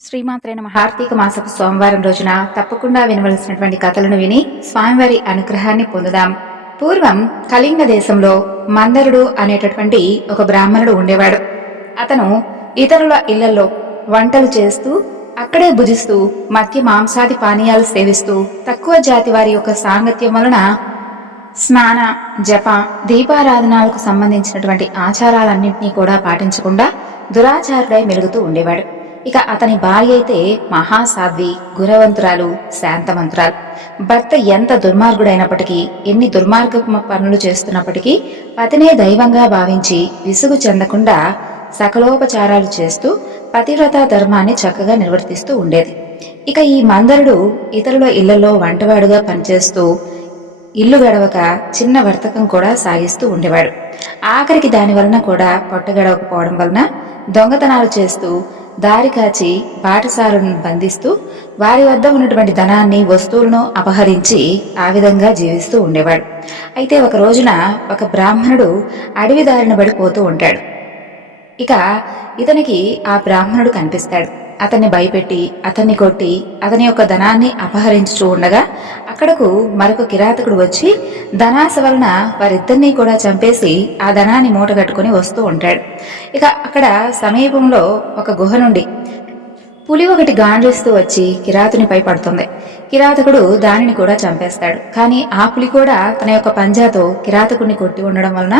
శ్రీమాత్రే నమః. కార్తీక మాసపు సోమవారం రోజున తప్పకుండా వినవలసినటువంటి కథలను విని స్వామివారి అనుగ్రహాన్ని పొందుదాం. పూర్వం కళింగ దేశంలో మందరుడు అనేటటువంటి ఒక బ్రాహ్మణుడు ఉండేవాడు. అతను ఇతరుల ఇళ్లలో వంటలు చేస్తూ అక్కడే భుజిస్తూ మద్య మాంసాది పానీయాలు సేవిస్తూ తక్కువ జాతి వారి యొక్క సాంగత్యం వలన స్నాన జప దీపారాధనాలకు సంబంధించినటువంటి ఆచారాలన్నింటినీ కూడా పాటించకుండా దురాచారుడై మెలుగుతూ ఉండేవాడు. ఇక అతని భార్య అయితే మహాసాధ్వి, గుణవంతురాలు, శాంతవంతురాలు. భర్త ఎంత దుర్మార్గుడైనప్పటికీ, ఎన్ని దుర్మార్గ పనులు చేస్తున్నప్పటికీ పతినే దైవంగా భావించి విసుగు చెందకుండా సకలోపచారాలు చేస్తూ పతివ్రత ధర్మాన్ని చక్కగా నిర్వర్తిస్తూ ఉండేది. ఇక ఈ మందరుడు ఇతరుల ఇళ్లలో వంటవాడుగా పనిచేస్తూ ఇల్లు గడవక చిన్న వర్తకం కూడా సాగిస్తూ ఉండేవాడు. ఆఖరికి దాని వలన కూడా పొట్ట గడవకపోవడం వలన దొంగతనాలు చేస్తూ దారి కాచి బాటసారులను బంధిస్తూ వారి వద్ద ఉన్నటువంటి ధనాన్ని వస్తువులను అపహరించి ఆ విధంగా జీవిస్తూ ఉండేవాడు. అయితే ఒక రోజున ఒక బ్రాహ్మణుడు అడవి దారిన పడిపోతూ ఉంటాడు. ఇక ఇతనికి ఆ బ్రాహ్మణుడు కనిపిస్తాడు. అతన్ని భయపెట్టి అతన్ని కొట్టి అతని యొక్క ధనాన్ని అపహరించుతూ ఉండగా అక్కడకు మరొక కిరాతకుడు వచ్చి ధనాశ వలన వారిద్దరినీ కూడా చంపేసి ఆ ధనాన్ని మూటగట్టుకుని వస్తూ ఉంటాడు. ఇక అక్కడ సమీపంలో ఒక గుహ నుండి పులి ఒకటి గాండ్రిస్తూ వచ్చి కిరాతునిపై పడుతుంది. కిరాతకుడు దానిని కూడా చంపేస్తాడు. కానీ ఆ పులి కూడా తన యొక్క పంజాతో కిరాతకుడిని కొట్టి ఉండడం వలన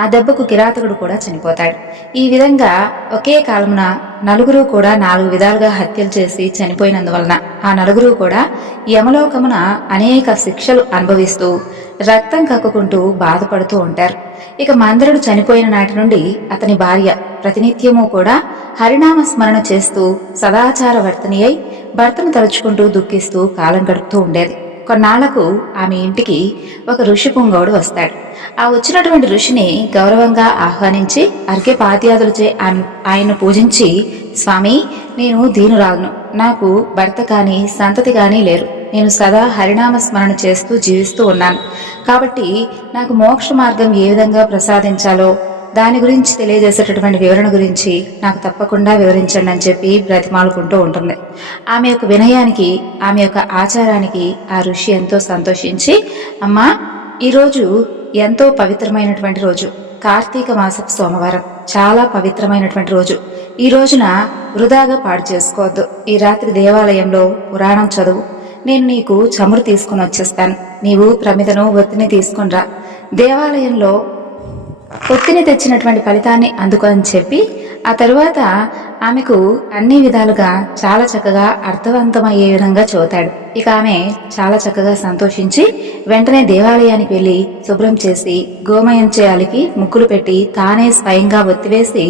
ఆ దెబ్బకు కిరాతకుడు కూడా చనిపోతాడు. ఈ విధంగా ఒకే కాలమున నలుగురు కూడా 4 విధాలుగా హత్యలు చేసి చనిపోయినందువలన ఆ నలుగురు కూడా యమలోకమున అనేక శిక్షలు అనుభవిస్తూ రక్తం కక్కుకుంటూ బాధపడుతూ ఉంటారు. ఇక మందరుడు చనిపోయిన నాటి నుండి అతని భార్య ప్రతినిత్యము కూడా హరినామ స్మరణ చేస్తూ సదాచార వర్తని అయి భర్తను తలుచుకుంటూ దుఃఖిస్తూ కాలం గడుపుతూ ఉండేది. కొన్నాళ్లకు ఆమె ఇంటికి ఒక ఋషి పుంగవుడు వస్తాడు. ఆ వచ్చినటువంటి ఋషిని గౌరవంగా ఆహ్వానించి అర్ఘ్యపాద్యాదులచే ఆయన్ను పూజించి, స్వామి, నేను దీనురాలను, నాకు భర్త కానీ సంతతి కానీ లేరు. నేను సదా హరినామ స్మరణ చేస్తూ జీవిస్తూ ఉన్నాను. కాబట్టి నాకు మోక్ష మార్గం ఏ విధంగా ప్రసాదించాలో దాని గురించి తెలియజేసేటటువంటి వివరణ గురించి నాకు తప్పకుండా వివరించండి అని చెప్పి బ్రతిమాలుకుంటూ ఉంటుంది. ఆమె యొక్క వినయానికి, ఆమె యొక్క ఆచారానికి ఆ ఋషి ఎంతో సంతోషించి, అమ్మా, ఈరోజు ఎంతో పవిత్రమైనటువంటి రోజు, కార్తీక మాసపు సోమవారం, చాలా పవిత్రమైనటువంటి రోజు. ఈ రోజున వృధాగా పాడు చేసుకోవద్దు. ఈ రాత్రి దేవాలయంలో పురాణం చదువు. నేను నీకు చమురు తీసుకుని వచ్చేస్తాను. నీవు ప్రమిదను ఒత్తిని తీసుకునిరా. దేవాలయంలో ఒత్తిని తెచ్చినటువంటి ఫలితాన్ని అందుకొని చెప్పి ఆ తరువాత ఆమెకు అన్ని విధాలుగా చాలా చక్కగా అర్థవంతమయ్యే విధంగా చదువుతాడు. ఇక ఆమె చాలా చక్కగా సంతోషించి వెంటనే దేవాలయానికి వెళ్లి శుభ్రం చేసి గోమయం చేయాలికి ముగ్గులు పెట్టి తానే స్వయంగా ఒత్తివేసి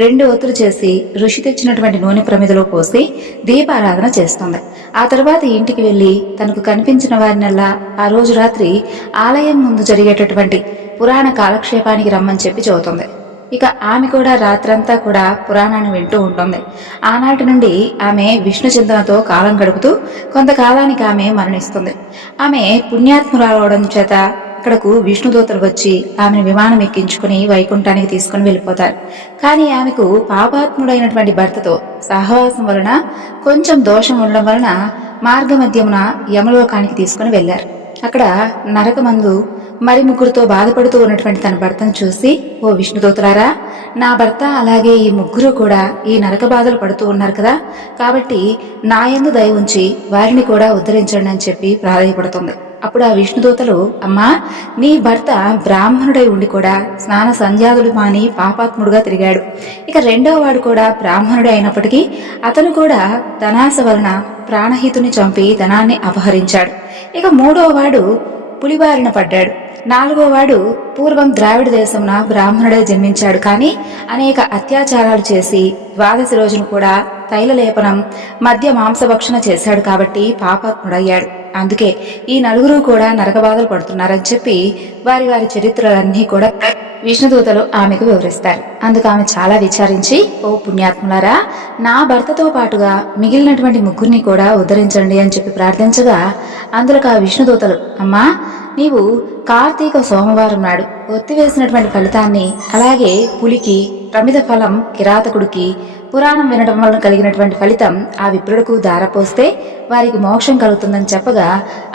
2 ఒత్తులు చేసి ఋషి తెచ్చినటువంటి నూనె ప్రమిదలో పోసి దీపారాధన చేస్తుంది. ఆ తర్వాత ఇంటికి వెళ్లి తనకు కనిపించిన వారినల్లా ఆ రోజు రాత్రి ఆలయం ముందు జరిగేటటువంటి పురాణ కాలక్షేపానికి రమ్మని చెప్పి చదువుతుంది. ఇక ఆమె కూడా రాత్రంతా కూడా పురాణాన్ని వింటూ ఉంటుంది. ఆనాటి నుండి ఆమె విష్ణు చింతనతో కాలం గడుపుతూ కొంతకాలానికి ఆమె మరణిస్తుంది. ఆమె పుణ్యాత్మురాలవడం చేత ఇక్కడకు విష్ణుదూతలు వచ్చి ఆమెను విమానం ఎక్కించుకుని వైకుంఠానికి తీసుకుని వెళ్ళిపోతారు. కానీ ఆమెకు పాపాత్ముడైనటువంటి భర్తతో సహవాసం వలన కొంచెం దోషం ఉండడం వలన మార్గమధ్యమున యమలోకానికి తీసుకుని వెళ్లారు. అక్కడ నరకమందు మరి ముగ్గురుతో బాధపడుతూ ఉన్నటువంటి తన భర్తను చూసి, ఓ విష్ణుదూతలారా, నా భర్త అలాగే ఈ ముగ్గురు కూడా ఈ నరక బాధలు పడుతూ ఉన్నారు కదా, కాబట్టి నా యందు దయ ఉంచి వారిని కూడా ఉద్ధరించండి అని చెప్పి ప్రాధాయపడుతుంది. అప్పుడు ఆ విష్ణుదూతలు, అమ్మా, నీ భర్త బ్రాహ్మణుడై ఉండి కూడా స్నాన సంధ్యాదులు మాని పాపాత్ముడుగా తిరిగాడు. ఇక 2వ వాడు కూడా బ్రాహ్మణుడే అయినప్పటికీ అతను కూడా ధనాశ వలన ప్రాణహితుని చంపి ధనాన్ని అపహరించాడు. ఇక 3వ వాడు పులిబారిన పడ్డాడు. 4వ వాడు పూర్వం ద్రావిడ దేశమున బ్రాహ్మణుడే జన్మించాడు. కానీ అనేక అత్యాచారాలు చేసి 12 రోజును కూడా తైలలేపనం మద్య మాంసభక్షణ చేశాడు కాబట్టి పాపాత్ముడయ్యాడు. అందుకే ఈ నలుగురు కూడా నరకబాధలు పడుతున్నారని చెప్పి వారి వారి చరిత్రలన్నీ కూడా విష్ణుదూతలు ఆమెకు వివరిస్తారు. అందుకు ఆమె చాలా విచారించి, ఓ పుణ్యాత్ములారా, నా భర్తతో పాటుగా మిగిలినటువంటి ముగ్గురిని కూడా ఉద్ధరించండి అని చెప్పి ప్రార్థించగా అందులో ఆ విష్ణుదూతలు, అమ్మా, నీవు కార్తీక సోమవారం నాడు ఒత్తివేసినటువంటి ఫలితాన్ని, అలాగే పులికి, ప్రమిద ఫలం కిరాతకుడికి, పురాణం వినడం వలన కలిగినటువంటి ఫలితం ఆ విప్రుడికు దారపోస్తే వారికి మోక్షం కలుగుతుందని చెప్పగా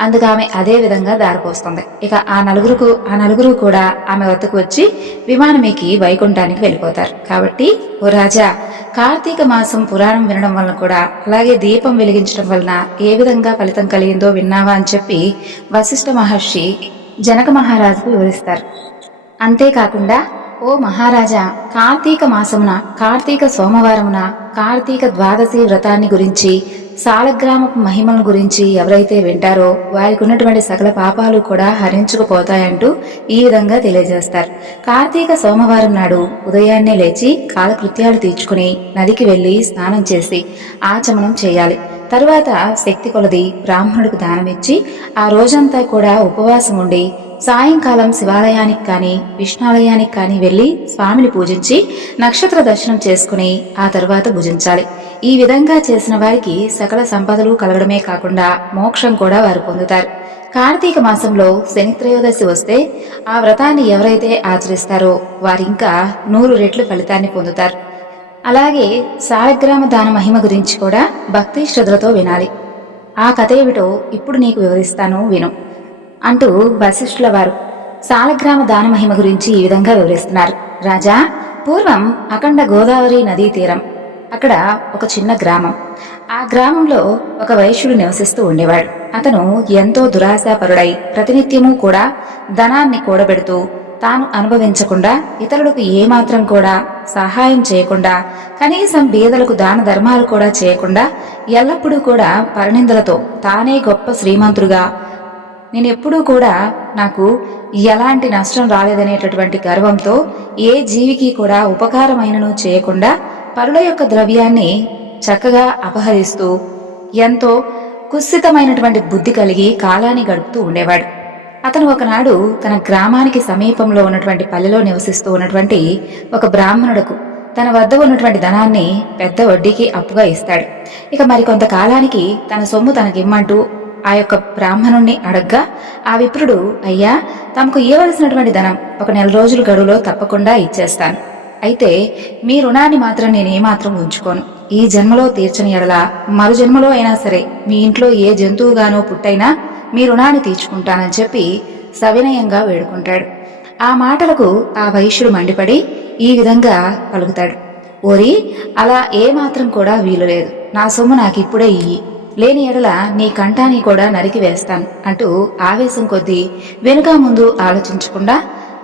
అందుకు ఆమె అదే విధంగా దారపోస్తుంది. ఇక ఆ నలుగురు కూడా ఆమె వద్దకు వచ్చి విమానమెక్కి వైకుంఠానికి వెళ్ళిపోతారు. కాబట్టి ఓ రాజా, కార్తీక మాసం పురాణం వినడం వలన కూడా, అలాగే దీపం వెలిగించడం వలన ఏ విధంగా ఫలితం కలిగిందో విన్నావా అని చెప్పి వశిష్ఠ మహర్షి జనక మహారాజుకు వివరిస్తారు. అంతేకాకుండా, ఓ మహారాజా, కార్తీక మాసమున, కార్తీక సోమవారమున, కార్తీక ద్వాదశి వ్రతాన్ని గురించి, సాలగ్రామపు మహిమల గురించి ఎవరైతే వింటారో వారికి ఉన్నటువంటి సకల పాపాలు కూడా హరించుకుపోతాయంటూ ఈ విధంగా తెలియజేస్తారు. కార్తీక సోమవారం నాడు ఉదయాన్నే లేచి కాలకృత్యాలు తీర్చుకుని నదికి వెళ్లి స్నానం చేసి ఆచమనం చేయాలి. తరువాత శక్తి కొలది బ్రాహ్మణుడికి దానమిచ్చి ఆ రోజంతా కూడా ఉపవాసం ఉండి సాయంకాలం శివాలయానికి కానీ విష్ణాలయానికి కానీ వెళ్లి స్వామిని పూజించి నక్షత్ర దర్శనం చేసుకుని ఆ తరువాత భుజించాలి. ఈ విధంగా చేసిన వారికి సకల సంపదలు కలగడమే కాకుండా మోక్షం కూడా వారు పొందుతారు. కార్తీక మాసంలో శని త్రయోదశి వస్తే ఆ వ్రతాన్ని ఎవరైతే ఆచరిస్తారో వారింకా 100 రెట్లు ఫలితాన్ని పొందుతారు. అలాగే సాలగ్రామ దాన మహిమ గురించి కూడా భక్తి శ్రద్ధలతో వినాలి. ఆ కథ ఏమిటో ఇప్పుడు నీకు వివరిస్తాను, విను అంటూ వశిష్ఠుల వారు సాలగ్రామ దాన మహిమ గురించి ఈ విధంగా వివరిస్తున్నారు. రాజా, పూర్వం అఖండ గోదావరి నదీ తీరం, అక్కడ ఒక చిన్న గ్రామం. ఆ గ్రామంలో ఒక వైశ్యుడు నివసిస్తూ ఉండేవాడు. అతను ఎంతో దురాశాపరుడై ప్రతినిత్యము కూడా ధనాన్ని కూడబెడుతూ తాను అనుభవించకుండా, ఇతరులకు ఏమాత్రం కూడా సహాయం చేయకుండా, కనీసం బీదలకు దాన ధర్మాలు కూడా చేయకుండా, ఎల్లప్పుడూ కూడా పరనిందలతో తానే గొప్ప శ్రీమంతుడుగా, నేనెప్పుడూ కూడా నాకు ఎలాంటి నష్టం రాలేదనేటటువంటి గర్వంతో ఏ జీవికి కూడా ఉపకారమైనను చేయకుండా పరుల యొక్క ద్రవ్యాన్ని చక్కగా అపహరిస్తూ ఎంతో కుత్సితమైనటువంటి బుద్ధి కలిగి కాలాన్ని గడుపుతూ ఉండేవాడు. అతను ఒకనాడు తన గ్రామానికి సమీపంలో ఉన్నటువంటి పల్లెలో నివసిస్తూ ఉన్నటువంటి ఒక బ్రాహ్మణుడుకు తన వద్ద ఉన్నటువంటి ధనాన్ని పెద్ద వడ్డీకి అప్పుగా ఇస్తాడు. ఇక మరికొంతకాలానికి తన సొమ్ము తనకిమ్మంటూ ఆ యొక్క బ్రాహ్మణుణ్ణి అడగ్గా ఆ విప్రుడు, అయ్యా, తమకు ఇవ్వవలసినటువంటి ధనం ఒక 4 రోజుల గడువులో తప్పకుండా ఇచ్చేస్తాను. అయితే మీ రుణాన్ని మాత్రం నేనేమాత్రం ఉంచుకోను. ఈ జన్మలో తీర్చని ఎడల మరు జన్మలో అయినా సరే మీ ఇంట్లో ఏ జంతువుగానో పుట్టైనా మీ రుణాన్ని తీర్చుకుంటానని చెప్పి సవినయంగా వేడుకుంటాడు. ఆ మాటలకు ఆ వైశ్యుడు మండిపడి ఈ విధంగా పలుకుతాడు, ఓరి, అలా ఏమాత్రం కూడా వీలు లేదు. నా సొమ్ము నాకిప్పుడే ఇయ్యి, లేని ఎడల నీ కంఠాన్ని కూడా నరికి వేస్తాను అంటూ ఆవేశం కొద్దీ వెనుక ముందు ఆలోచించకుండా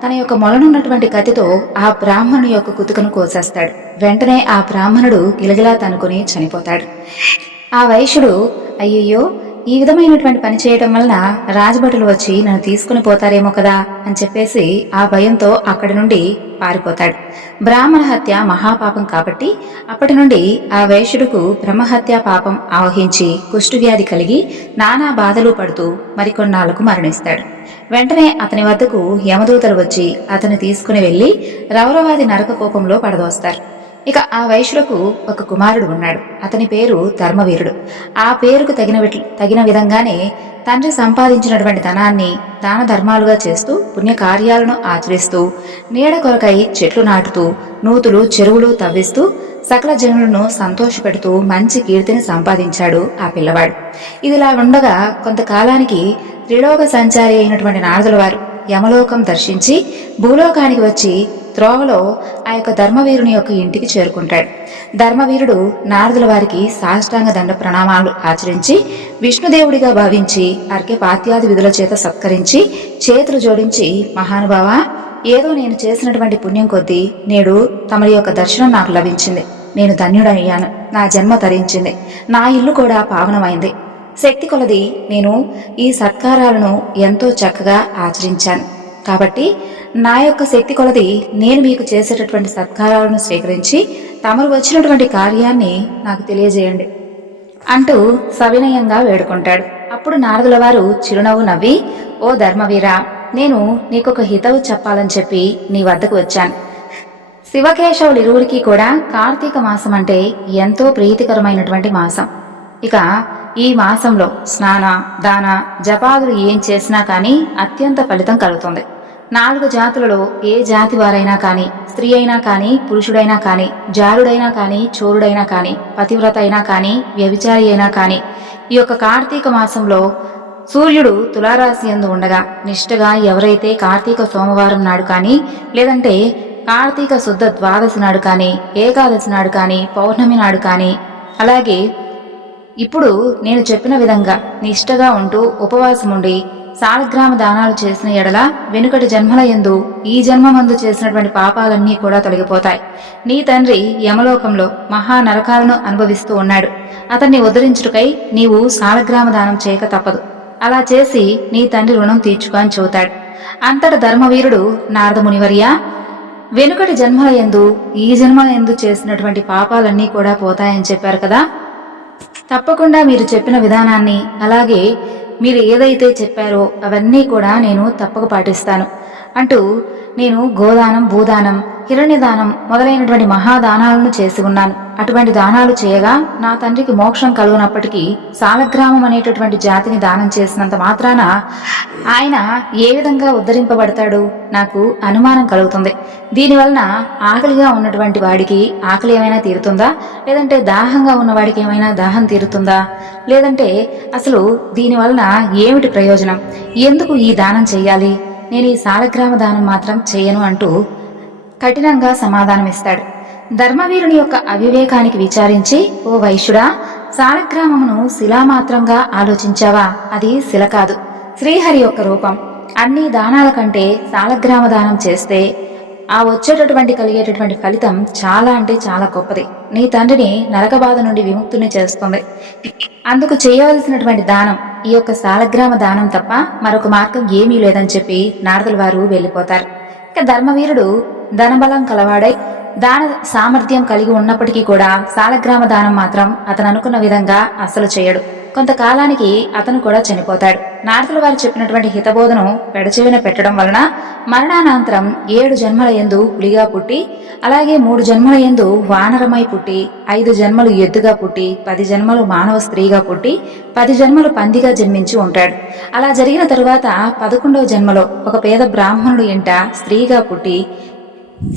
తన యొక్క మొలనున్నటువంటి కత్తితో ఆ బ్రాహ్మణుని యొక్క కుతుకను కోసేస్తాడు. వెంటనే ఆ బ్రాహ్మణుడు గిలగిలా తనుకుని చనిపోతాడు. ఆ వైశ్యుడు, అయ్యయ్యో, ఈ విధమైనటువంటి పని చేయటం వలన రాజభటులు వచ్చి నన్ను తీసుకుని పోతారేమో కదా అని చెప్పేసి ఆ భయంతో అక్కడి నుండి పారిపోతాడు. బ్రాహ్మణ హత్య మహాపాపం కాబట్టి అప్పటి నుండి ఆ వైశ్యుడుకు బ్రహ్మహత్య పాపం ఆవహించి కుష్ఠవ్యాధి కలిగి నానా బాధలు పడుతూ మరికొన్నాళ్లకు మరణిస్తాడు. వెంటనే అతని వద్దకు యమదూతలు వచ్చి అతన్ని తీసుకుని వెళ్లి రౌరవాది నరక కోపంలో పడదోస్తారు. ఇక ఆ వైశ్యులకు ఒక కుమారుడు ఉన్నాడు. అతని పేరు ధర్మవీరుడు. ఆ పేరుకు తగిన విధంగానే తండ్రి సంపాదించినటువంటి ధనాన్ని దాన ధర్మాలుగా చేస్తూ పుణ్యకార్యాలను ఆచరిస్తూ నీడ కొరకై చెట్లు నాటుతూ నూతులు చెరువులు తవ్విస్తూ సకల జనులను సంతోషపెడుతూ మంచి కీర్తిని సంపాదించాడు ఆ పిల్లవాడు. ఇదిలా ఉండగా కొంతకాలానికి త్రిలోక సంచారి అయినటువంటి నారదుల వారు యమలోకం దర్శించి భూలోకానికి వచ్చి త్రోవలో ఆ యొక్క ధర్మవీరుని యొక్క ఇంటికి చేరుకుంటాడు. ధర్మవీరుడు నారదుల వారికి సాష్టాంగ దండ ప్రణామాలు ఆచరించి విష్ణుదేవుడిగా భావించి అర్ఘ్యపాత్యాది విధుల చేత సత్కరించి చేతులు జోడించి, మహానుభావ, ఏదో నేను చేసినటువంటి పుణ్యం కొద్దీ నేడు తమరి యొక్క దర్శనం నాకు లభించింది. నేను ధన్యుడయ్యాను. నా జన్మ తరించింది. నా ఇల్లు కూడా పావనమైంది. శక్తి కొలది నేను ఈ సత్కారాలను ఎంతో చక్కగా ఆచరించాను. కాబట్టి నా యొక్క శక్తి కొలది నేను మీకు చేసేటటువంటి సత్కారాలను స్వీకరించి తమరు వచ్చినటువంటి కార్యాన్ని నాకు తెలియజేయండి అంటూ సవినయంగా వేడుకుంటాడు. అప్పుడు నారదుల వారు చిరునవ్వు నవ్వి, ఓ ధర్మవీరా, నేను నీకొక హితవు చెప్పాలని చెప్పి నీ వద్దకు వచ్చాను. శివకేశవులిరువురికి కూడా కార్తీక మాసం అంటే ఎంతో ప్రీతికరమైనటువంటి మాసం. ఇక ఈ మాసంలో స్నాన, దాన, జపాదులు ఏం చేసినా కానీ అత్యంత ఫలితం కలుగుతుంది. 4 జాతులలో ఏ జాతి వారైనా కానీ, స్త్రీ అయినా కానీ, పురుషుడైనా కానీ, జారుడైనా కానీ, చోరుడైనా కానీ, పతివ్రత అయినా కానీ, వ్యభిచారి అయినా కానీ, ఈ యొక్క కార్తీక మాసంలో సూర్యుడు తులారాశి యందు ఉండగా నిష్ఠగా ఎవరైతే కార్తీక సోమవారం నాడు కానీ, లేదంటే కార్తీక శుద్ధ ద్వాదశి నాడు కానీ, ఏకాదశి నాడు కానీ, పౌర్ణమి నాడు కానీ, అలాగే ఇప్పుడు నేను చెప్పిన విధంగా నిష్ఠగా ఉంటూ ఉపవాసముండి సాలగ్రామ దానాలు చేసిన ఎడల వెనుకటి జన్మల యందు ఈ జన్మమందు చేసినటువంటి పాపాలన్నీ కూడా తొలగిపోతాయి. నీ తండ్రి యమలోకంలో మహా నరకాలను అనుభవిస్తూ ఉన్నాడు. అతన్ని ఉద్ధరించుటకై నీవు సాలగ్రామ దానం చేయక తప్పదు. అలా చేసి నీ తండ్రి రుణం తీర్చుకో అని చెబుతాడు. అంతట ధర్మవీరుడు నారద మునివర్య, వెనుకటి జన్మల యందు ఈ జన్మల యందు చేసినటువంటి పాపాలన్నీ కూడా పోతాయని చెప్పారు కదా, తప్పకుండా మీరు చెప్పిన విధానాన్ని, అలాగే మీరు ఏదైతే చెప్పారో అవన్నీ కూడా నేను తప్పక పాటిస్తాను అంటూ నేను గోదానం, భూదానం, హిరణ్యదానం మొదలైనటువంటి మహాదానాలను చేసి ఉన్నాను. అటువంటి దానాలు చేయగా నా తండ్రికి మోక్షం కలుగునప్పటికీ సాలగ్రామం అనేటటువంటి జాతిని దానం చేసినంత మాత్రాన ఆయన ఏ విధంగా ఉద్ధరింపబడతాడు? నాకు అనుమానం కలుగుతుంది. దీనివలన ఆకలిగా ఉన్నటువంటి వాడికి ఆకలి ఏమైనా తీరుతుందా? లేదంటే దాహంగా ఉన్నవాడికి ఏమైనా దాహం తీరుతుందా? లేదంటే అసలు దీనివలన ఏమిటి ప్రయోజనం? ఎందుకు ఈ దానం చెయ్యాలి? నేను ఈ సాలగ్రామ దానం మాత్రం చేయను అంటూ కఠినంగా సమాధానమిస్తాడు. ధర్మవీరుని యొక్క అవివేకానికి విచారించి, ఓ వైశ్యుడా, సాలగ్రామమును శిలామాత్రంగా ఆలోచించావా? అది శిల కాదు, శ్రీహరి యొక్క రూపం. అన్ని దానాల కంటే సాలగ్రామ దానం చేస్తే ఆ వచ్చేటటువంటి కలిగేటటువంటి ఫలితం చాలా అంటే చాలా గొప్పది. నీ తండ్రిని నరక బాధ నుండి విముక్తుని చేస్తుంది. అందుకు చేయవలసినటువంటి దానం ఈ యొక్క సాలగ్రామ దానం తప్ప మరొక మార్గం ఏమీ లేదని చెప్పి నారదుల వారు వెళ్ళిపోతారు. ఇక ధర్మవీరుడు ధనబలం కలవాడై దాన సామర్థ్యం కలిగి ఉన్నప్పటికీ కూడా సాలగ్రామ దానం మాత్రం అతను అనుకున్న విధంగా అస్సలు చేయడు. కొంతకాలానికి అతను కూడా చనిపోతాడు. నారదుల వారు చెప్పినటువంటి హితబోధను పెడచెవిన పెట్టడం వలన మరణానంతరం 7 జన్మల యందు పులిగా పుట్టి, అలాగే 3 జన్మల యందు వానరమై పుట్టి, 5 జన్మలు ఎద్దుగా పుట్టి, 10 జన్మలు మానవ స్త్రీగా పుట్టి, 10 జన్మలు పందిగా జన్మించి ఉంటాడు. అలా జరిగిన తరువాత 11వ జన్మలో ఒక పేద బ్రాహ్మణుడు ఇంట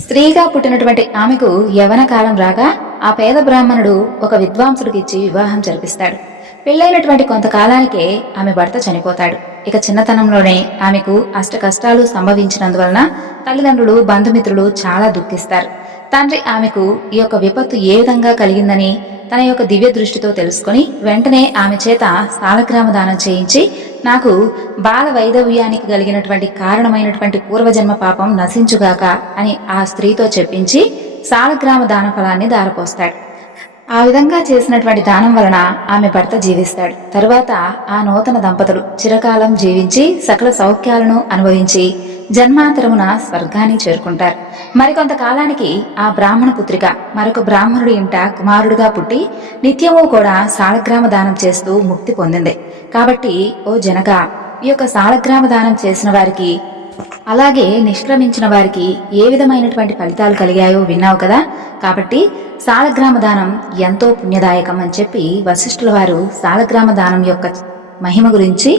స్త్రీగా పుట్టినటువంటి ఆమెకు యవ్వన కాలం రాగా ఆ పేద బ్రాహ్మణుడు ఒక విద్వాంసుడికిచ్చి వివాహం జరిపిస్తాడు. పెళ్లైనటువంటి కొంతకాలానికే ఆమె భర్త చనిపోతాడు. ఇక చిన్నతనంలోనే ఆమెకు అష్ట కష్టాలు సంభవించినందువలన తల్లిదండ్రులు, బంధుమిత్రులు చాలా దుఃఖిస్తారు. తండ్రి ఆమెకు ఈ యొక్క విపత్తు ఏ విధంగా కలిగిందని తన యొక్క దివ్య దృష్టితో తెలుసుకుని వెంటనే ఆమె చేత సాలగ్రామ దానం చేయించి, నాకు బాల వైదవ్యానికి కలిగినటువంటి కారణమైనటువంటి పూర్వజన్మ పాపం నశించుగాక అని ఆ స్త్రీతో చెప్పించి సాలగ్రామ దాన ఫలాన్ని దారపోస్తాడు. ఆ విధంగా చేసినటువంటి దానం వలన ఆమె భర్త జీవిస్తాడు. తరువాత ఆ నూతన దంపతులు చిరకాలం జీవించి సకల సౌఖ్యాలను అనుభవించి జన్మాంతరమున స్వర్గాన్ని చేరుకుంటారు. మరికొంతకాలానికి ఆ బ్రాహ్మణ పుత్రిక మరొక బ్రాహ్మణుడి ఇంట కుమారుడుగా పుట్టి నిత్యము కూడా సాలగ్రామ దానం చేస్తూ ముక్తి పొందింది. కాబట్టి ఓ జనక, ఈ యొక్క సాలగ్రామ దానం చేసిన వారికి, అలాగే నిష్క్రమించిన వారికి ఏ విధమైనటువంటి ఫలితాలు కలిగాయో విన్నావు కదా. కాబట్టి సాలగ్రామ దానం ఎంతో పుణ్యదాయకం అని చెప్పి వశిష్ఠుల వారు సాలగ్రామ దానం యొక్క మహిమ గురించి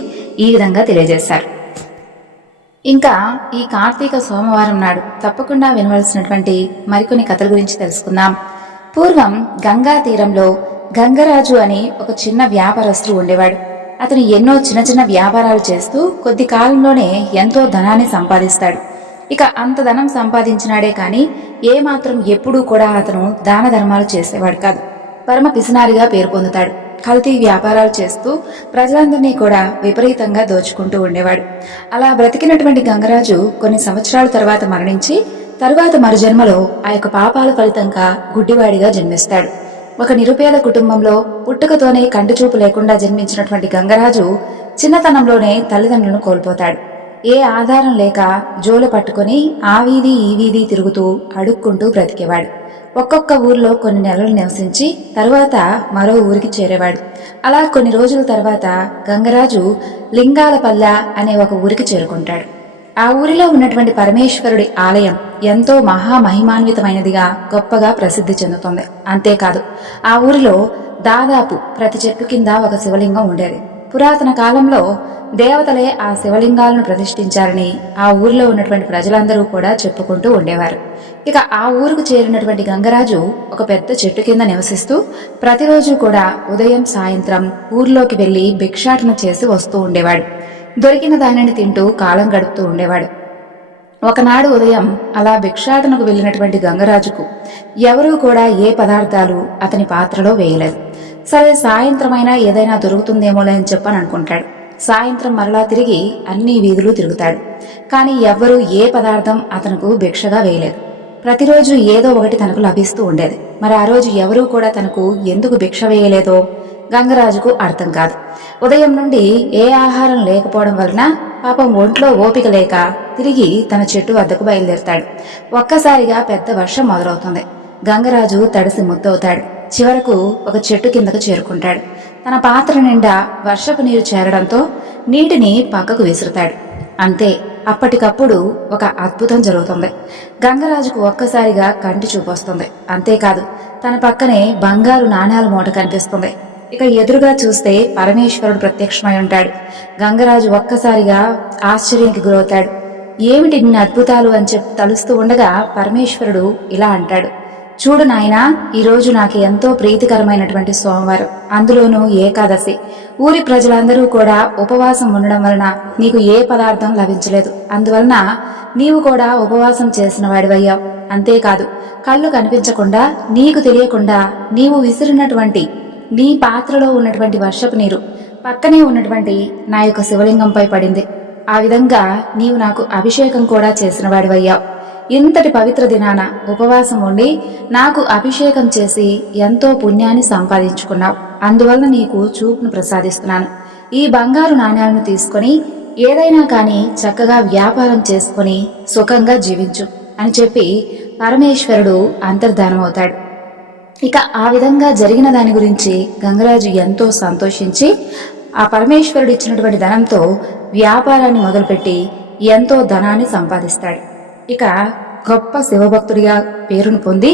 ఈ విధంగా తెలియజేశారు. ఇంకా ఈ కార్తీక సోమవారం నాడు తప్పకుండా వినవలసినటువంటి మరికొన్ని కథల గురించి తెలుసుకుందాం. పూర్వం గంగా తీరంలో గంగరాజు అని ఒక చిన్న వ్యాపారస్తుడు ఉండేవాడు. అతను ఎన్నో చిన్న చిన్న వ్యాపారాలు చేస్తూ కొద్ది కాలంలోనే ఎంతో ధనాన్ని సంపాదిస్తాడు. ఇక అంత ధనం సంపాదించినాడే కాని ఏమాత్రం ఎప్పుడూ కూడా అతను దాన ధర్మాలు చేసేవాడు కాదు. పరమ పిసినారిగా పేరు పొందుతాడు. కల్తీ వ్యాపారాలు చేస్తూ ప్రజలందరినీ కూడా విపరీతంగా దోచుకుంటూ ఉండేవాడు. అలా బ్రతికినటువంటి గంగరాజు కొన్ని సంవత్సరాల తర్వాత మరణించి తరువాత మరుజన్మలో ఆ యొక్క పాపాల ఫలితంగా గుడ్డివాడిగా జన్మిస్తాడు. ఒక నిరుపేద కుటుంబంలో పుట్టుకతోనే కంటిచూపు లేకుండా జన్మించినటువంటి గంగరాజు చిన్నతనంలోనే తల్లిదండ్రులను కోల్పోతాడు. ఏ ఆధారం లేక జోలు పట్టుకుని ఆ వీధి ఈ వీధి తిరుగుతూ అడుక్కుంటూ బ్రతికేవాడు. ఒక్కొక్క ఊరిలో కొన్ని నెలలు నివసించి తరువాత మరో ఊరికి చేరేవాడు. అలా కొన్ని రోజుల తర్వాత గంగరాజు లింగాలపల్ల అనే ఒక ఊరికి చేరుకుంటాడు. ఆ ఊరిలో ఉన్నటువంటి పరమేశ్వరుడి ఆలయం ఎంతో మహామహిమాన్వితమైనదిగా గొప్పగా ప్రసిద్ధి చెందుతుంది. అంతేకాదు ఆ ఊరిలో దాదాపు ప్రతి చెట్టు కింద ఒక శివలింగం ఉండేది. పురాతన కాలంలో దేవతలే ఆ శివలింగాలను ప్రతిష్ఠించారని ఆ ఊరిలో ఉన్నటువంటి ప్రజలందరూ కూడా చెప్పుకుంటూ ఉండేవారు. ఇక ఆ ఊరుకు చేరినటువంటి గంగరాజు ఒక పెద్ద చెట్టు కింద నివసిస్తూ ప్రతిరోజు కూడా ఉదయం సాయంత్రం ఊర్లోకి వెళ్లి భిక్షాటన చేసి వస్తూ ఉండేవాడు. దొరికిన దానిని తింటూ కాలం గడుపుతూ ఉండేవాడు. ఒకనాడు ఉదయం అలా భిక్షాటనకు వెళ్లినటువంటి గంగరాజుకు ఎవరూ కూడా ఏ పదార్థాలు అతని పాత్రలో వేయలేదు. సరే, సాయంత్రమైనా ఏదైనా దొరుకుతుందేమోలే అని చెప్పని అనుకుంటాడు. సాయంత్రం మరలా తిరిగి అన్ని వీధులు తిరుగుతాడు. కానీ ఎవ్వరూ ఏ పదార్థం అతనుకు భిక్షగా వేయలేదు. ప్రతిరోజు ఏదో ఒకటి తనకు లభిస్తూ ఉండేది. మరి ఆ రోజు ఎవరూ కూడా తనకు ఎందుకు భిక్ష వేయలేదో గంగరాజుకు అర్థం కాదు. ఉదయం నుండి ఏ ఆహారం లేకపోవడం వలన పాపం ఒంట్లో ఓపిక లేక తిరిగి తన చెట్టు వద్దకు బయలుదేరుతాడు. ఒక్కసారిగా పెద్ద వర్షం మొదలవుతుంది. గంగరాజు తడిసి ముద్దవుతాడు. చివరకు ఒక చెట్టు కిందకు చేరుకుంటాడు. తన పాత్ర నిండా వర్షపు నీరు చేరడంతో నీటిని పక్కకు విసురుతాడు. అంతే, అప్పటికప్పుడు ఒక అద్భుతం జరుగుతుంది. గంగరాజుకు ఒక్కసారిగా కంటి చూపొస్తుంది. అంతేకాదు, తన పక్కనే బంగారు నాణేల మూట కనిపిస్తుంది. ఇక ఎదురుగా చూస్తే పరమేశ్వరుడు ప్రత్యక్షమై ఉంటాడు. గంగరాజు ఒక్కసారిగా ఆశ్చర్యానికి గురవుతాడు. ఏమిటి ఇన్ని అద్భుతాలు అని చెప్పి తలుస్తూ ఉండగా పరమేశ్వరుడు ఇలా అంటాడు, చూడు నాయనా, ఈరోజు నాకు ఎంతో ప్రీతికరమైనటువంటి సోమవారం, అందులోనూ ఏకాదశి. ఊరి ప్రజలందరూ కూడా ఉపవాసం ఉండడం వలన నీకు ఏ పదార్థం లభించలేదు. అందువలన నీవు కూడా ఉపవాసం చేసిన వాడివయ్యావు. అంతేకాదు, కళ్ళు కనిపించకుండా నీకు తెలియకుండా నీవు విసిరినటువంటి నీ పాత్రలో ఉన్నటువంటి వర్షపు నీరు పక్కనే ఉన్నటువంటి నా యొక్క శివలింగంపై పడింది. ఆ విధంగా నీవు నాకు అభిషేకం కూడా చేసిన వాడివయ్యావు. ఇంతటి పవిత్ర దినాన ఉపవాసం ఉండి నాకు అభిషేకం చేసి ఎంతో పుణ్యాన్ని సంపాదించుకున్నావు. అందువలన నీకు చూపును ప్రసాదిస్తున్నాను. ఈ బంగారు నాణ్యాలను తీసుకొని ఏదైనా కానీ చక్కగా వ్యాపారం చేసుకుని సుఖంగా జీవించు అని చెప్పి పరమేశ్వరుడు అంతర్ధానమవుతాడు. ఇక ఆ విధంగా జరిగిన దాని గురించి గంగరాజు ఎంతో సంతోషించి ఆ పరమేశ్వరుడు ఇచ్చినటువంటి ధనంతో వ్యాపారాన్ని మొదలుపెట్టి ఎంతో ధనాన్ని సంపాదిస్తాడు. ఇక గొప్ప శివభక్తుడిగా పేరును పొంది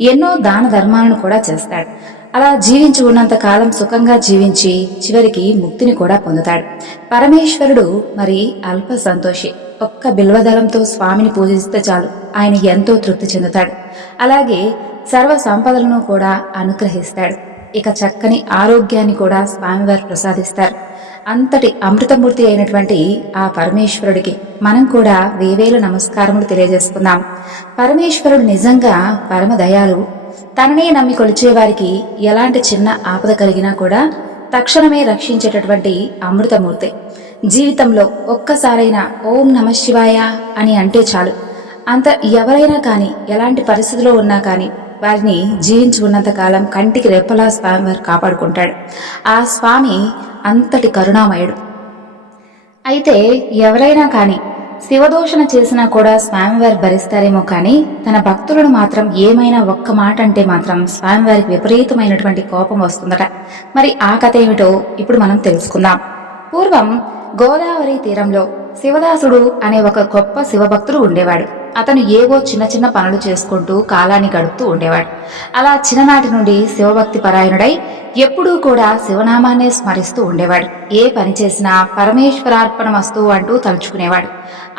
ఎన్నో దాన ధర్మాలను కూడా చేస్తాడు. అలా జీవించి ఉన్నంత కాలం సుఖంగా జీవించి చివరికి ముక్తిని కూడా పొందుతాడు. పరమేశ్వరుడు మరి అల్ప సంతోషి. ఒక్క బిల్వదళంతో స్వామిని పూజిస్తే చాలు ఆయన ఎంతో తృప్తి చెందుతాడు. అలాగే సర్వ సంపదలను కూడా అనుగ్రహిస్తాడు. ఇక చక్కని ఆరోగ్యాన్ని కూడా స్వామివారు ప్రసాదిస్తారు. అంతటి అమృతమూర్తి అయినటువంటి ఆ పరమేశ్వరుడికి మనం కూడా వేవేల నమస్కారములు తెలియజేసుకుందాం. పరమేశ్వరుడు నిజంగా పరమ దయాలు. తననే నమ్మి కొలిచేవారికి ఎలాంటి చిన్న ఆపద కలిగినా కూడా తక్షణమే రక్షించేటటువంటి అమృతమూర్తి. జీవితంలో ఒక్కసారైనా ఓం నమః శివాయ అని అంటే చాలు, అంత ఎవరైనా కానీ ఎలాంటి పరిస్థితిలో ఉన్నా కానీ వారిని జీవించి ఉన్నంత కాలం కంటికి రెప్పలా స్వామివారు కాపాడుకుంటాడు. ఆ స్వామి అంతటి కరుణామయుడు. అయితే ఎవరైనా కానీ శివదూషణ చేసినా కూడా స్వామివారు భరిస్తారేమో కానీ తన భక్తులను మాత్రం ఏమైనా ఒక్క మాట అంటే మాత్రం స్వామివారికి విపరీతమైనటువంటి కోపం వస్తుందట. మరి ఆ కథ ఏమిటో ఇప్పుడు మనం తెలుసుకుందాం. పూర్వం గోదావరి తీరంలో శివదాసుడు అనే ఒక గొప్ప శివభక్తుడు ఉండేవాడు. అతను ఏవో చిన్న చిన్న పనులు చేసుకుంటూ కాలాన్ని గడుపుతూ ఉండేవాడు. అలా చిన్ననాటి నుండి శివభక్తి పరాయణుడై ఎప్పుడూ కూడా శివనామాన్నే స్మరిస్తూ ఉండేవాడు. ఏ పని చేసినా పరమేశ్వరార్పణమస్తు అంటూ తలుచుకునేవాడు.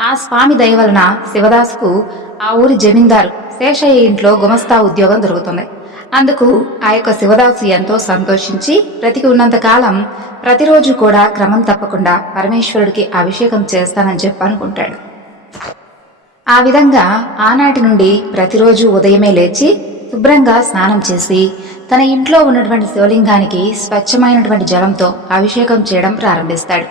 ఆ స్వామి దయ వలన శివదాసుకు ఆ ఊరి జమీందారు శేషయ్య ఇంట్లో గుమస్తా ఉద్యోగం దొరుకుతుంది. అందుకు ఆ యొక్క శివదాసు ఎంతో సంతోషించి బ్రతికి ఉన్నంత కాలం ప్రతిరోజు కూడా క్రమం తప్పకుండా పరమేశ్వరుడికి అభిషేకం చేస్తానని చెప్పి అనుకుంటాడు. ఆ విధంగా ఆనాటి నుండి ప్రతిరోజు ఉదయమే లేచి శుభ్రంగా స్నానం చేసి తన ఇంట్లో ఉన్నటువంటి శివలింగానికి స్వచ్ఛమైనటువంటి జలంతో అభిషేకం చేయడం ప్రారంభిస్తాడు.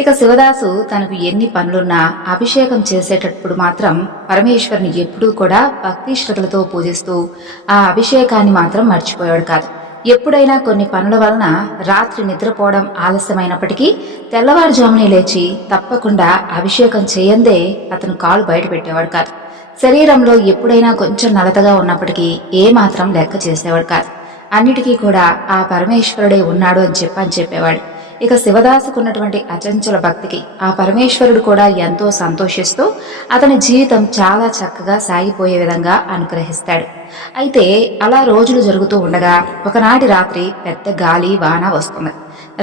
ఇక శివదాసు తనకు ఎన్ని పనులున్నా అభిషేకం చేసేటప్పుడు మాత్రం పరమేశ్వరుని ఎప్పుడూ కూడా భక్తి శ్రద్ధలతో పూజిస్తూ ఆ అభిషేకాన్ని మాత్రం మర్చిపోయాడు కాదు. ఎప్పుడైనా కొన్ని పనుల వలన రాత్రి నిద్రపోవడం ఆలస్యమైనప్పటికీ తెల్లవారుజామునే లేచి తప్పకుండా అభిషేకం చేయందే అతను కాలు బయట పెట్టేవాడు కాదు. శరీరంలో ఎప్పుడైనా కొంచెం నలతగా ఉన్నప్పటికీ ఏమాత్రం లెక్క చేసేవాడు కాదు. అన్నిటికీ కూడా ఆ పరమేశ్వరుడే ఉన్నాడు అని చెప్పేవాడు. ఇక శివదాసుకున్నటువంటి అచంచల భక్తికి ఆ పరమేశ్వరుడు కూడా ఎంతో సంతోషిస్తూ అతని జీవితం చాలా చక్కగా సాగిపోయే విధంగా అనుగ్రహిస్తాడు. అయితే అలా రోజులు జరుగుతూ ఉండగా ఒకనాటి రాత్రి పెద్ద గాలి వాన వస్తుంది.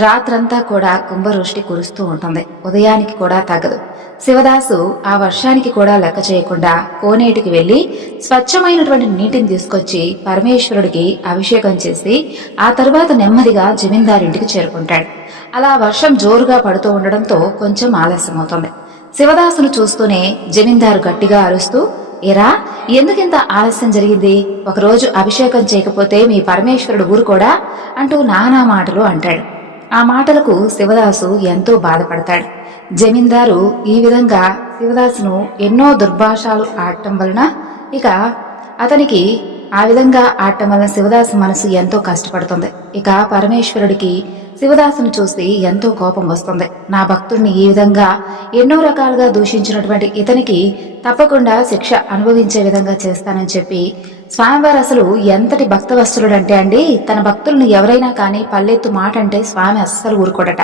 రాత్రంతా కూడా కుంభవృష్టి కురుస్తూ ఉంటుంది. ఉదయానికి కూడా తగ్గదు. శివదాసు ఆ వర్షానికి కూడా లెక్క చేయకుండా కోనేటికి వెళ్లి స్వచ్ఛమైనటువంటి నీటిని తీసుకొచ్చి పరమేశ్వరుడికి అభిషేకం చేసి ఆ తరువాత నెమ్మదిగా జమీందారింటికి చేరుకుంటాడు. అలా వర్షం జోరుగా పడుతూ ఉండడంతో కొంచెం ఆలస్యమవుతుంది. శివదాసును చూస్తూనే జమీందారు గట్టిగా అరుస్తూ, ఏరా, ఎందుకింత ఆలస్యం జరిగింది? ఒకరోజు అభిషేకం చేయకపోతే మీ పరమేశ్వరుడు ఊరుకోడా అంటూ నానా మాటలు అంటాడు. ఆ మాటలకు శివదాసు ఎంతో బాధపడతాడు. జమీందారు ఈ విధంగా శివదాసును ఎన్నో దుర్భాషాలు ఆడటం వలన ఇక అతనికి ఆ విధంగా ఆడటం వలన శివదాసు మనసు ఎంతో కష్టపడుతుంది. ఇక పరమేశ్వరుడికి శివదాసును చూసి ఎంతో కోపం వస్తుంది. నా భక్తుడిని ఈ విధంగా ఎన్నో రకాలుగా దూషించినటువంటి ఇతనికి తప్పకుండా శిక్ష అనుభవించే విధంగా చేస్తానని చెప్పి స్వామివారు అసలు ఎంతటి భక్తవత్సలుడంటే అండి, తన భక్తులను ఎవరైనా కానీ పల్లెత్తు మాట అంటే స్వామి అస్సలు ఊరుకోడట.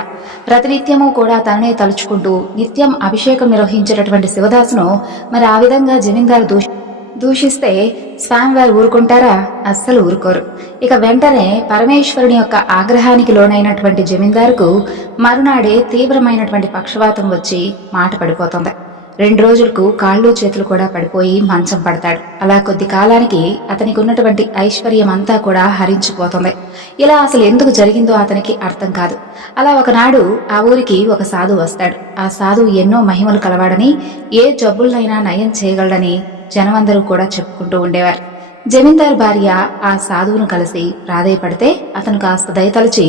ప్రతినిత్యము కూడా తననే తలుచుకుంటూ నిత్యం అభిషేకం నిర్వహించేటటువంటి శివదాసును మరి ఆ విధంగా జమీందారు దూషిస్తే స్వామివారు ఊరుకుంటారా? అస్సలు ఊరుకోరు. ఇక వెంటనే పరమేశ్వరుని యొక్క ఆగ్రహానికి లోనైనటువంటి జమీందారుకు మరునాడే తీవ్రమైనటువంటి పక్షవాతం వచ్చి మాట పడిపోతుంది. 2 రోజులకు కాళ్ళు చేతులు కూడా పడిపోయి మంచం పడతాడు. అలా కొద్ది కాలానికి అతనికి ఉన్నటువంటి ఐశ్వర్యం అంతా కూడా హరించిపోతుంది. ఇలా అసలు ఎందుకు జరిగిందో అతనికి అర్థం కాదు. అలా ఒకనాడు ఆ ఊరికి ఒక సాధువు వస్తాడు. ఆ సాధువు ఎన్నో మహిమలు కలవాడని, ఏ జబ్బులనైనా నయం చేయగలడని జనమందరూ కూడా చెప్పుకుంటూ ఉండేవారు. జమీందారు భార్య ఆ సాధువును కలిసి ప్రాధేయపడితే అతను కాస్త దయతలచి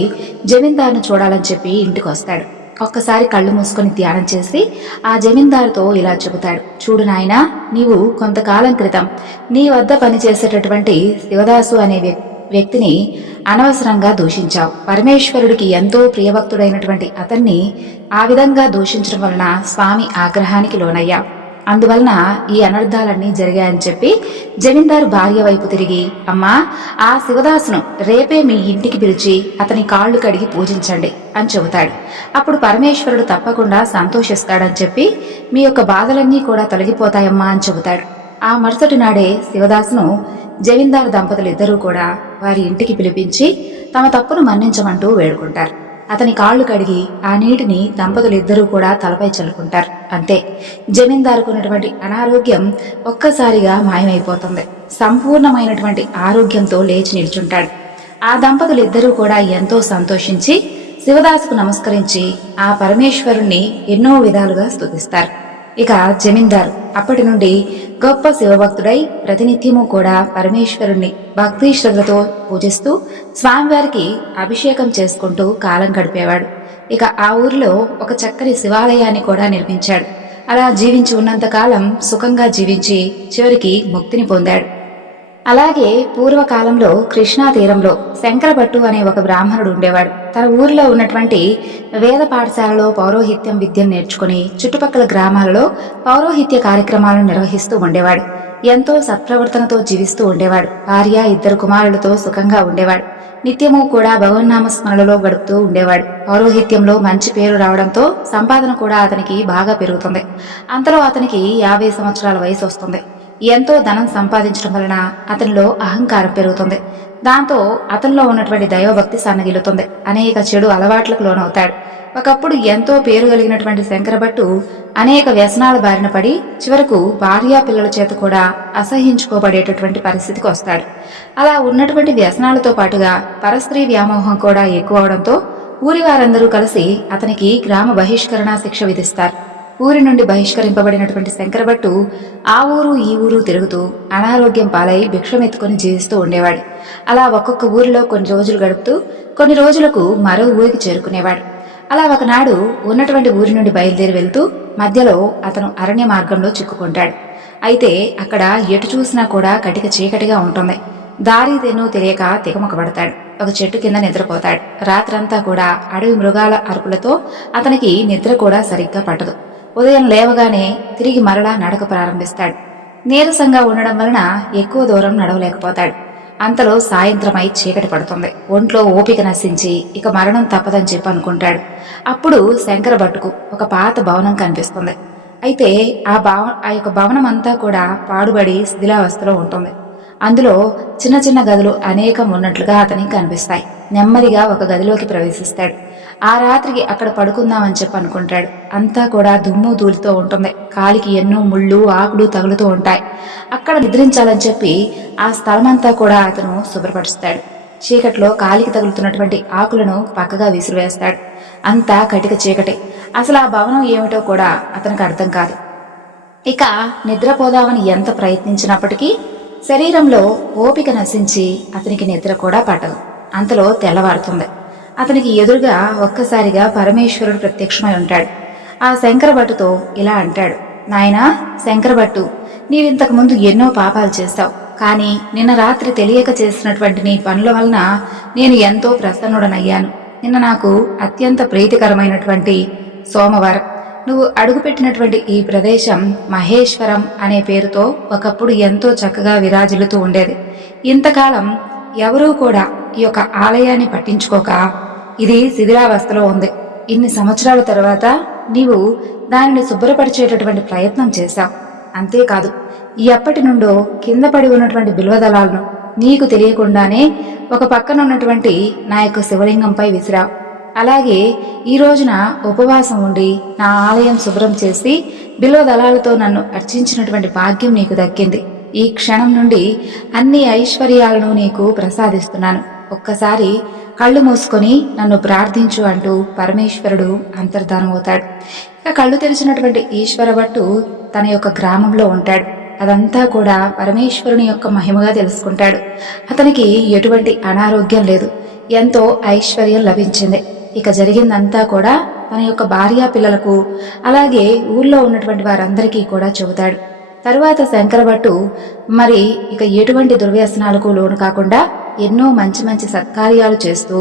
జమీందారును చూడాలని చెప్పి ఇంటికి వస్తాడు. ఒక్కసారి కళ్ళు మూసుకొని ధ్యానం చేసి ఆ జమీందారుతో ఇలా చెబుతాడు, చూడు నాయనా, నీవు కొంతకాలం క్రితం నీ వద్ద పనిచేసేటటువంటి శివదాసు అనే వ్యక్తిని అనవసరంగా దూషించావు. పరమేశ్వరుడికి ఎంతో ప్రియభక్తుడైనటువంటి అతన్ని ఆ విధంగా దూషించడం వలన స్వామి ఆగ్రహానికి లోనయ్యావు. అందువలన ఈ అనర్థాలన్నీ జరిగాయని చెప్పి జమీందారు భార్య వైపు తిరిగి, అమ్మా, ఆ శివదాసును రేపే మీ ఇంటికి పిలిచి అతని కాళ్లు కడిగి పూజించండి అని చెబుతాడు. అప్పుడు పరమేశ్వరుడు తప్పకుండా సంతోషిస్తాడని చెప్పి మీ యొక్క బాధలన్నీ కూడా తొలగిపోతాయమ్మా అని చెబుతాడు. ఆ మరుసటి నాడే శివదాసును జమీందారు దంపతులిద్దరూ కూడా వారి ఇంటికి పిలిపించి తమ తప్పును మన్నించమంటూ వేడుకుంటారు. అతని కాళ్లు కడిగి ఆ నీటిని దంపతులిద్దరూ కూడా తలపై చల్లుకుంటారు. అంతే, జమీందారుకున్నటువంటి అనారోగ్యం ఒక్కసారిగా మాయమైపోతుంది. సంపూర్ణమైనటువంటి ఆరోగ్యంతో లేచి నిల్చుంటాడు. ఆ దంపతులిద్దరూ కూడా ఎంతో సంతోషించి శివదాసుకు నమస్కరించి ఆ పరమేశ్వరుణ్ణి ఎన్నో విధాలుగా స్తుతిస్తారు. ఇక జమీందారు అప్పటి నుండి గొప్ప శివభక్తుడై ప్రతినిత్యము కూడా పరమేశ్వరుణ్ణి భక్తి శ్రద్ధతో పూజిస్తూ స్వామివారికి అభిషేకం చేసుకుంటూ కాలం గడిపేవాడు. ఇక ఆ ఊరిలో ఒక చక్కని శివాలయాన్ని కూడా నిర్మించాడు. అలా జీవించి ఉన్నంతకాలం సుఖంగా జీవించి చివరికి ముక్తిని పొందాడు. అలాగే పూర్వకాలంలో కృష్ణా తీరంలో శంకరభట్టు అనే ఒక బ్రాహ్మణుడు ఉండేవాడు. తన ఊరిలో ఉన్నటువంటి వేద పాఠశాలలో పౌరోహిత్యం విద్యను నేర్చుకుని చుట్టుపక్కల గ్రామాలలో పౌరోహిత్య కార్యక్రమాలను నిర్వహిస్తూ ఉండేవాడు. ఎంతో సత్ప్రవర్తనతో జీవిస్తూ ఉండేవాడు. భార్య, 2 కుమారులతో సుఖంగా ఉండేవాడు. నిత్యము కూడా భగవన్నామ స్మరణలో గడుపుతూ ఉండేవాడు. పౌరోహిత్యంలో మంచి పేరు రావడంతో సంపాదన కూడా అతనికి బాగా పెరుగుతుంది. అంతలో అతనికి 50 సంవత్సరాల వయసు వస్తుంది. ఎంతో ధనం సంపాదించడం వలన అతనిలో అహంకారం పెరుగుతుంది. దాంతో అతనిలో ఉన్నటువంటి దైవభక్తి సన్నగిల్లుతుంది. అనేక చెడు అలవాట్లకు లోనవుతాడు. ఒకప్పుడు ఎంతో పేరు కలిగినటువంటి శంకరభట్టు అనేక వ్యసనాల బారిన పడి చివరకు భార్యా పిల్లల చేత కూడా అసహించుకోబడేటటువంటి పరిస్థితికి వస్తాడు. అలా ఉన్నటువంటి వ్యసనాలతో పాటుగా పరస్త్రీ వ్యామోహం కూడా ఎక్కువ అవడంతో ఊరి వారందరూ కలిసి అతనికి గ్రామ బహిష్కరణ శిక్ష విధిస్తారు. ఊరి నుండి బహిష్కరింపబడినటువంటి శంకరభట్టు ఆ ఊరు ఈ ఊరు తిరుగుతూ అనారోగ్యం పాలై భిక్షమెత్తుకుని జీవిస్తూ ఉండేవాడు. అలా ఒక్కొక్క ఊరిలో కొన్ని రోజులు గడుపుతూ కొన్ని రోజులకు మరో ఊరికి చేరుకునేవాడు. అలా ఒకనాడు ఉన్నటువంటి ఊరి నుండి బయలుదేరి వెళ్తూ మధ్యలో అతను అరణ్య మార్గంలో చిక్కుకుంటాడు. అయితే అక్కడ ఎటు చూసినా కూడా కటిక చీకటిగా ఉంటుంది. దారి తెన్ను తెలియక తికమకబడతాడు. ఒక చెట్టు కింద నిద్రపోతాడు. రాత్రంతా కూడా అడవి మృగాల అరుపులతో అతనికి నిద్ర కూడా సరిగ్గా పట్టదు. ఉదయం లేవగానే తిరిగి మరలా నడక ప్రారంభిస్తాడు. నీరసంగా ఉండడం వలన ఎక్కువ దూరం నడవలేకపోతాడు. అంతలో సాయంత్రమై చీకటి పడుతుంది. ఒంట్లో ఓపిక నశించి ఇక మరణం తప్పదని చెప్పి అనుకుంటాడు. అప్పుడు శంకర భట్టుకు ఒక పాత భవనం కనిపిస్తుంది. అయితే ఆ యొక్క భవనం అంతా కూడా పాడుబడి శిథిలావస్థలో ఉంటుంది. అందులో చిన్న చిన్న గదులు అనేకం ఉన్నట్లుగా అతనికి కనిపిస్తాయి. నెమ్మదిగా ఒక గదిలోకి ప్రవేశిస్తాడు. ఆ రాత్రికి అక్కడ పడుకుందామని చెప్పి అనుకుంటాడు. అంతా కూడా దుమ్ము ధూళితో ఉంటుంది. కాలికి ఎన్నో ముళ్ళు ఆకులు తగులుతూ ఉంటాయి. అక్కడ నిద్రించాలని చెప్పి ఆ స్థలమంతా కూడా అతను శుభ్రపరుస్తాడు. చీకట్లో కాలికి తగులుతున్నటువంటి ఆకులను పక్కగా విసిరివేస్తాడు. అంతా కటిక చీకటి. అసలు ఆ భవనం ఏమిటో కూడా అతనికి అర్థం కాదు. ఇక నిద్రపోదామని ఎంత ప్రయత్నించినప్పటికీ శరీరంలో ఓపిక నశించి అతనికి నిద్ర కూడా పట్టదు. అంతలో తెల్లవారుతుంది. అతనికి ఎదురుగా ఒక్కసారిగా పరమేశ్వరుడు ప్రత్యక్షమై ఉంటాడు. ఆ శంకరభట్టుతో ఇలా అంటాడు, నాయనా శంకరభట్టు, నీవింతకు ముందు ఎన్నో పాపాలు చేశావు. కానీ నిన్న రాత్రి తెలియక చేసినటువంటి నీ పనుల వలన నేను ఎంతో ప్రసన్నుడనయ్యాను. నిన్న నాకు అత్యంత ప్రీతికరమైనటువంటి సోమవారం. నువ్వు అడుగుపెట్టినటువంటి ఈ ప్రదేశం మహేశ్వరం అనే పేరుతో ఒకప్పుడు ఎంతో చక్కగా విరాజిల్లుతూ ఉండేది. ఇంతకాలం ఎవరూ కూడా ఈ యొక్క ఆలయాన్ని పట్టించుకోక ఇది శిథిలావస్థలో ఉంది. ఇన్ని సంవత్సరాల తర్వాత నీవు దానిని శుభ్రపరిచేటటువంటి ప్రయత్నం చేశావు. అంతేకాదు, ఎప్పటి నుండో కింద పడి ఉన్నటువంటి బిల్వదళాలను నీకు తెలియకుండానే ఒక పక్కన ఉన్నటువంటి నా యొక్క శివలింగంపై విసిరావు. అలాగే ఈ రోజున ఉపవాసం ఉండి నా ఆలయం శుభ్రం చేసి బిల్వదళాలతో నన్ను అర్చించినటువంటి భాగ్యం నీకు దక్కింది. ఈ క్షణం నుండి అన్ని ఐశ్వర్యాలను నీకు ప్రసాదిస్తున్నాను. ఒక్కసారి కళ్ళు మూసుకొని నన్ను ప్రార్థించు అంటూ పరమేశ్వరుడు అంతర్ధానమవుతాడు. ఇక కళ్ళు తెరిచినటువంటి ఈశ్వర భట్టు తన యొక్క గ్రామంలో ఉంటాడు. అదంతా కూడా పరమేశ్వరుని యొక్క మహిమగా తెలుసుకుంటాడు. అతనికి ఎటువంటి అనారోగ్యం లేదు. ఎంతో ఐశ్వర్యం లభించింది. ఇక జరిగిందంతా కూడా తన యొక్క భార్యా పిల్లలకు అలాగే ఊర్లో ఉన్నటువంటి వారందరికీ కూడా చెబుతాడు. తరువాత శంకరభట్టు మరి ఇక ఎటువంటి దుర్వ్యసనాలకు లోను కాకుండా ఎన్నో మంచి మంచి సత్కార్యాలు చేస్తూ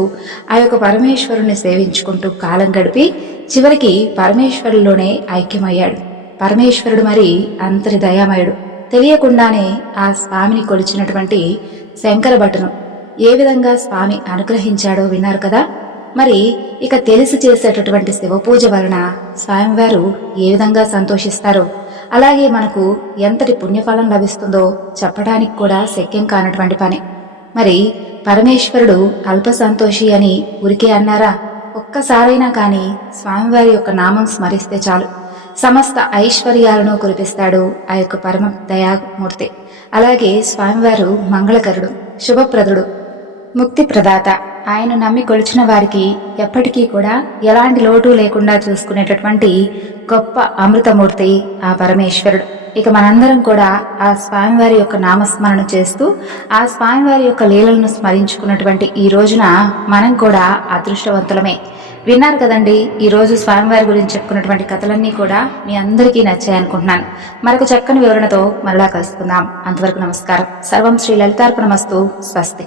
ఆ యొక్క పరమేశ్వరుని సేవించుకుంటూ కాలం గడిపి చివరికి పరమేశ్వరులోనే ఐక్యమయ్యాడు. పరమేశ్వరుడు మరి అంతటి దయామయుడు. తెలియకుండానే ఆ స్వామిని కొలిచినటువంటి శంకరభట్టును ఏ విధంగా స్వామి అనుగ్రహించాడో విన్నారు కదా. మరి ఇక తెలిసి చేసేటటువంటి శివపూజ వలన స్వామివారు ఏ విధంగా సంతోషిస్తారో, అలాగే మనకు ఎంతటి పుణ్యఫలం లభిస్తుందో చెప్పడానికి కూడా శక్యం కానటువంటి పని. మరి పరమేశ్వరుడు అల్ప సంతోషి అని ఊరికే అన్నారా? ఒక్కసారైనా కానీ స్వామివారి యొక్క నామం స్మరిస్తే చాలు సమస్త ఐశ్వర్యాలను కురిపిస్తాడు ఆ యొక్క పరమ దయామూర్తి. అలాగే స్వామివారు మంగళకరుడు, శుభప్రదుడు, ముక్తి ప్రదాత. ఆయన నమ్మి కొలిచిన వారికి ఎప్పటికీ కూడా ఎలాంటి లోటు లేకుండా చూసుకునేటటువంటి గొప్ప అమృతమూర్తి ఆ పరమేశ్వరుడు. ఇక మనందరం కూడా ఆ స్వామివారి యొక్క నామస్మరణ చేస్తూ ఆ స్వామివారి యొక్క లీలలను స్మరించుకున్నటువంటి ఈ రోజున మనం కూడా అదృష్టవంతులమే. విన్నారు కదండి, ఈ రోజు స్వామివారి గురించి చెప్పుకున్నటువంటి కథలన్నీ కూడా మీ అందరికీ నచ్చాయనుకుంటున్నాను. మరొక చక్కని వివరణతో మరలా కలుసుకుందాం. అంతవరకు నమస్కారం. సర్వం శ్రీ లలితార్పణమస్తు. స్వస్తి.